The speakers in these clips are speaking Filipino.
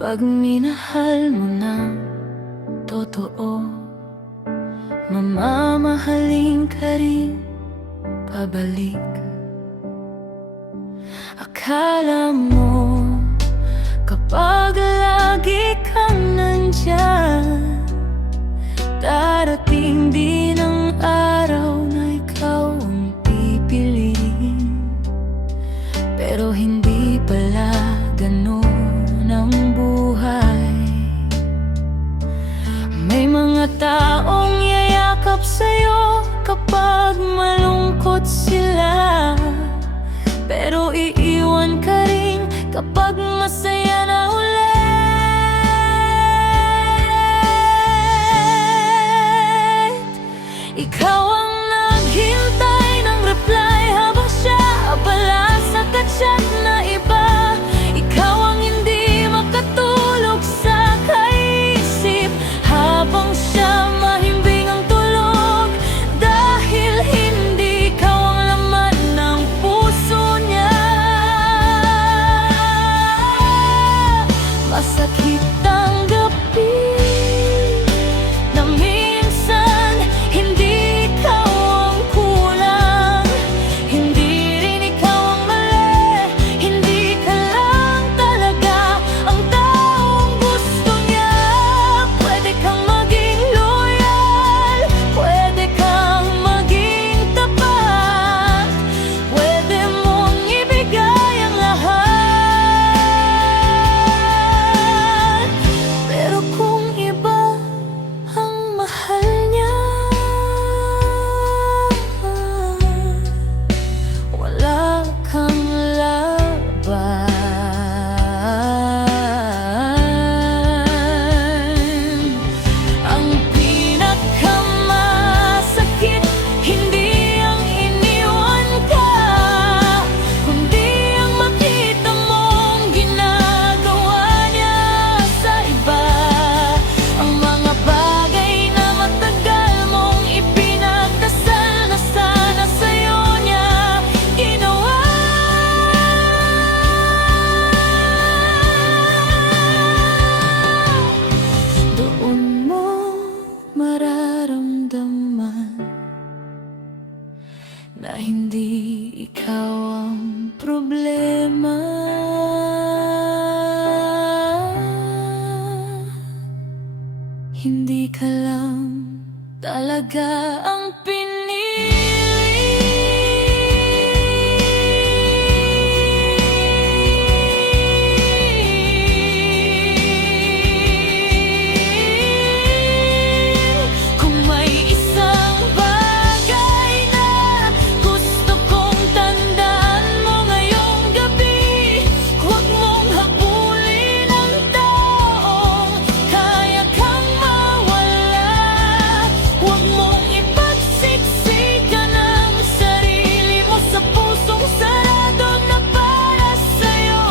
Pag minahal mo ng totoo, mamamahalin ka rin pabalik. Akala mo kapag lagi kang nandyan, darating din ang araw na ikaw ang pipiliin. Pero hindi pala ganun ang buhay. May mga taong yayakap sa'yo kapag malungkot sila, pero iiwan ka rin kapag masaya na ulit. Ikaw ang naghintay ng reply habang siya abala sa ka-chat na iba. Ikaw ang hindi makatulog sa kaisip habang siya mahimbing ang tulog, dahil hindi ikaw ang laman ng puso niya. Masakit tanggapin na minsan hindi ikaw ang kulang, hindi rin ikaw ang mali, hindi ka lang talaga ang taong gusto niya. Pwede kang maging loyal, pwede kang maging tapat, pwede mong ibigay ang lahat. Pero kung iba ang mahal niya, wala kang laban. Ang pinakamasakit, hindi ang iniwan ka, kundi ang makita mong ginagawa niya sa iba. Ang mga bagay na matagal mong ipinagdasal na sana sa'yo niya ginawa. Doon mo mararamdaman na hindi ikaw ang problema. Hindi ka lang talaga ang pinili. Kung may isang bagay na gusto kong tandaan mo ngayong gabi, huwag mong habulin ang taong kaya kang mawala. Huwag mong ipagsiksikan ang sarili mo sa pusong sarado na para sa'yo,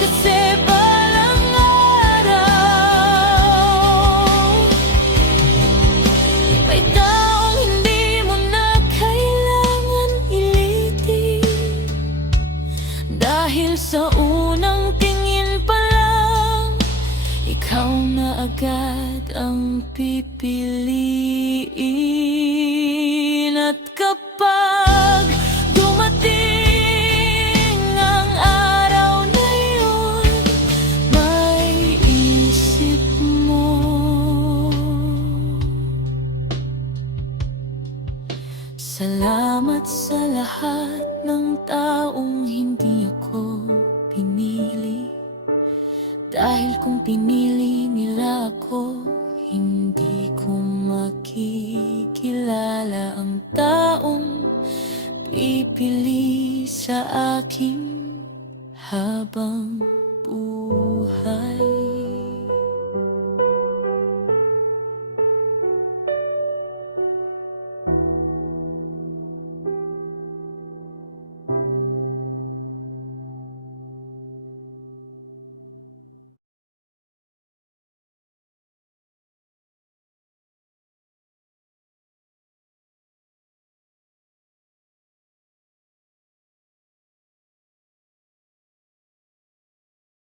kasi balang araw may taong hindi mo na kailangan ilitin, dahil sa unang tingin pa lang ikaw na agad ang pipiliin. At kapag dumating ang araw na yun, may isip mo, salamat sa lahat ng taong hindi ako pinili, dahil kung pinili nila ako, hindi ko makikilala ang taong pipili sa akin habang